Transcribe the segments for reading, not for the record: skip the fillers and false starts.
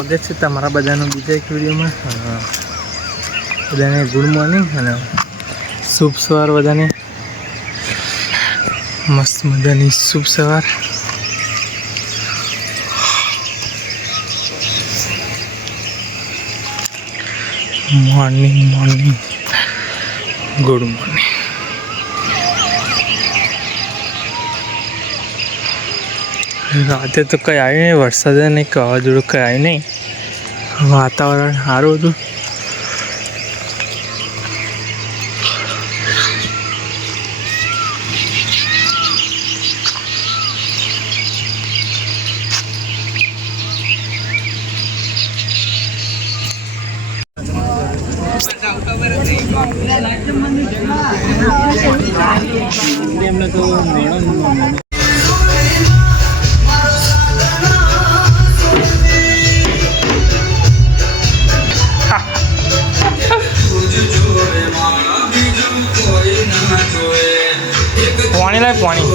સ્વાગત છે તમારા બધાનું બીજા એક વિડીયોમાં. બધાને ગુડ મોર્નિંગ અને શુભ સવાર. બધાને મસ્ત મજાની શુભ સવાર. Morning morning good morning. રાતે તો કંઈ આવ્યું નહીં, વરસાદ નહીં, વાવાઝોડું કંઈ આવ્યું નહીં. વાતાવરણ સારું હતું. એમને તો પાણી લાય પાણી.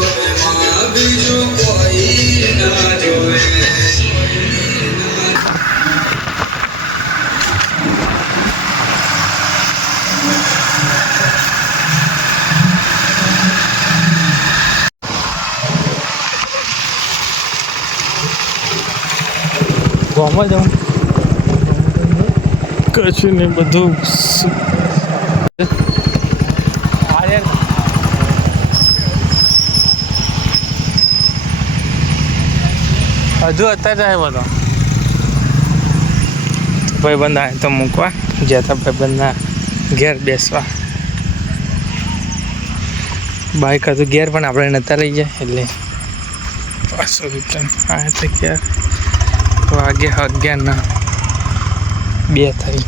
ગામમાં જાઉં કશું નહીં, બધું હજુ અત્યારે જાય બધો. ભાઈબંધ આવે તો મૂકવા જતા, ભાઈબંધના ઘેર બેસવા. બાઇક હતું ઘેર પણ આપણે નતા લઈ જાય એટલે પાછું રિટર્ન આવે તો ઘેર. વાગે 11:02 થઈ.